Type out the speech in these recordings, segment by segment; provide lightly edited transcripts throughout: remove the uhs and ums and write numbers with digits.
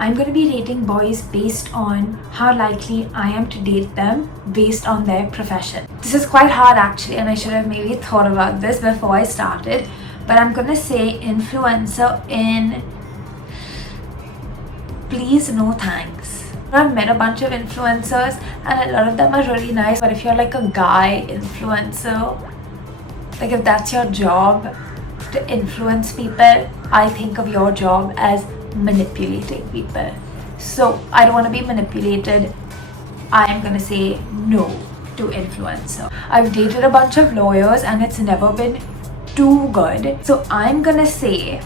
I'm going to be rating boys based on how likely I am to date them based on their profession. This is quite hard actually, and I should have maybe thought about this before I started, but I'm going to say influencer in please no thanks. I've met a bunch of influencers and a lot of them are really nice, but if you're like a guy influencer, like if that's your job to influence people, I think of your job as manipulating people. So I don't want to be manipulated. I am gonna say no to influencer. I've dated a bunch of lawyers and it's never been too good. So I'm gonna say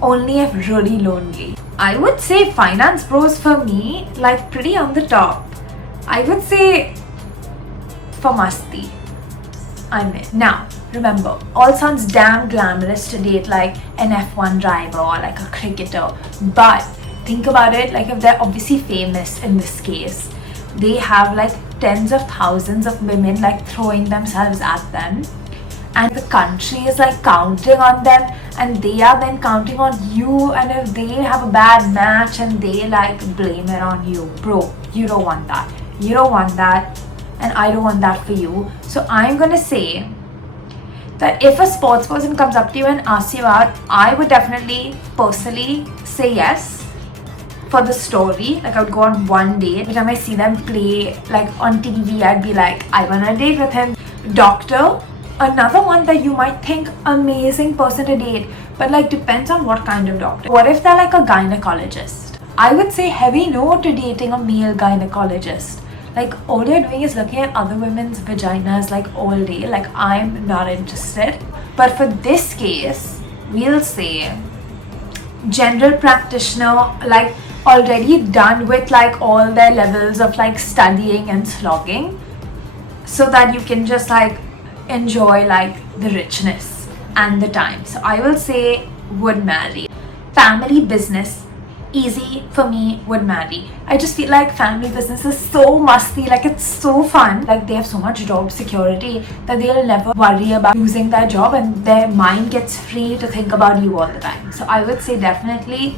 only if really lonely. I would say finance bros for me, like pretty on the top. I would say for Masti, I'm in. Now, remember, all sounds damn glamorous to date like an F1 driver or like a cricketer. But think about it, like if they're obviously famous in this case, they have like tens of thousands of women like throwing themselves at them. And the country is like counting on them and they are then counting on you, and if they have a bad match and they like blame it on you, bro, you don't want that. You don't want that, and I don't want that for you. So I'm gonna say that if a sports person comes up to you and asks you out, I would definitely personally say yes for the story. Like I would go on one date. Every time I see them play like on TV, I'd be like, I want a date with him. Doctor, another one that you might think amazing person to date, but like depends on what kind of doctor. What if they're like a gynecologist? I would say heavy no to dating a male gynecologist. Like all you're doing is looking at other women's vaginas like all day. Like I'm not interested. But for this case, we'll say general practitioner, like already done with like all their levels of like studying and slogging, so that you can just like enjoy like the richness and the time. So I will say would marry. Family business, easy for me, would marry. I just feel like family business is so musty, like it's so fun. Like they have so much job security that they'll never worry about losing their job and their mind gets free to think about you all the time. So I would say definitely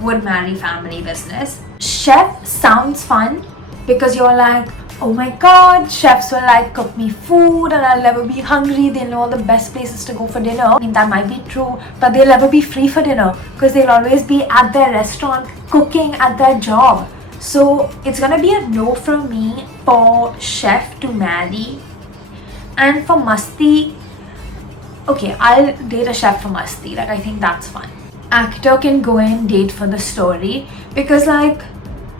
would marry family business. Chef sounds fun because you're like, oh my god, chefs will like cook me food and I'll never be hungry. They'll know all the best places to go for dinner. I mean, that might be true, but they'll never be free for dinner because they'll always be at their restaurant cooking at their job. So it's gonna be a no from me for chef to marry. And for Masti, okay, I'll date a chef for Masti. Like I think that's fun. Actor can go and date for the story because like,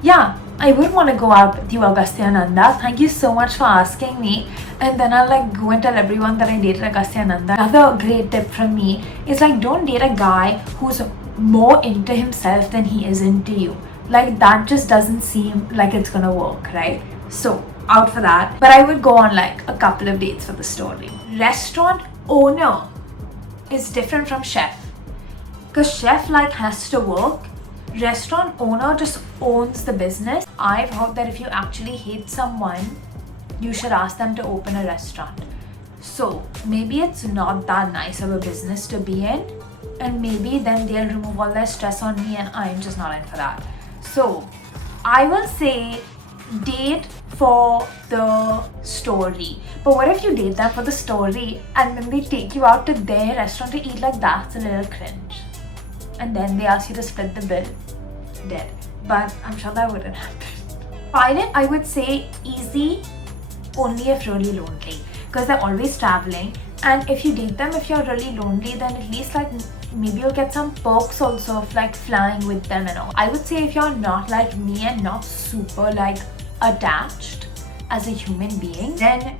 yeah, I would want to go out with you, Agastya Nanda. Thank you so much for asking me. And then I'll like go and tell everyone that I dated Agastya Nanda. Another great tip from me is like don't date a guy who's more into himself than he is into you. Like that just doesn't seem like it's gonna work, right? So out for that. But I would go on like a couple of dates for the story. Restaurant owner is different from chef. Because chef like has to work. Restaurant owner just owns the business. I've heard that if you actually hate someone, you should ask them to open a restaurant. So maybe it's not that nice of a business to be in, and maybe then they'll remove all their stress on me and I'm just not in for that. So I will say date for the story. But what if you date them for the story and then they take you out to their restaurant to eat? Like that's a little cringe. And then they ask you to split the bill. Dead. But I'm sure that wouldn't happen. Pilot, I would say easy only if really lonely, because they're always traveling, and if you date them if you're really lonely, then at least like maybe you'll get some perks also of like flying with them and all. I would say if you're not like me and not super like attached as a human being, then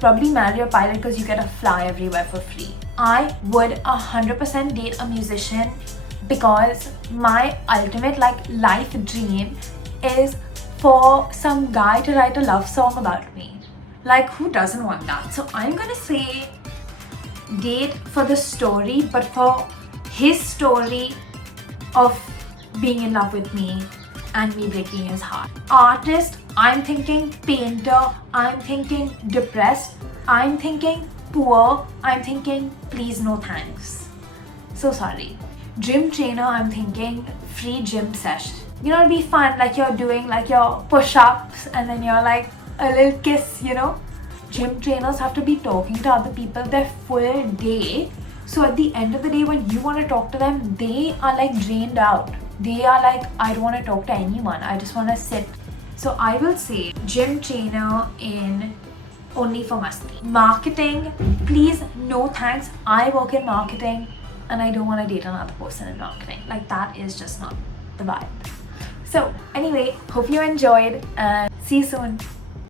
probably marry a pilot because you get to fly everywhere for free. I would 100% date a musician because my ultimate like life dream is for some guy to write a love song about me. Like who doesn't want that? So I'm gonna say date for the story, but for his story of being in love with me and me breaking his heart. Artist, I'm thinking painter, I'm thinking depressed, I'm thinking poor, I'm thinking please no thanks. So sorry. Gym trainer, I'm thinking free gym session. You know, it'll be fun, like you're doing like your push-ups and then you're like a little kiss, you know. Gym trainers have to be talking to other people their full day. So at the end of the day, when you want to talk to them, they are like drained out. They are like, I don't want to talk to anyone. I just want to sit. So I will say gym trainer in only for masti. Marketing, please, no thanks. I work in marketing and I don't want to date another person in marketing. Like that is just not the vibe. So anyway, hope you enjoyed and see you soon.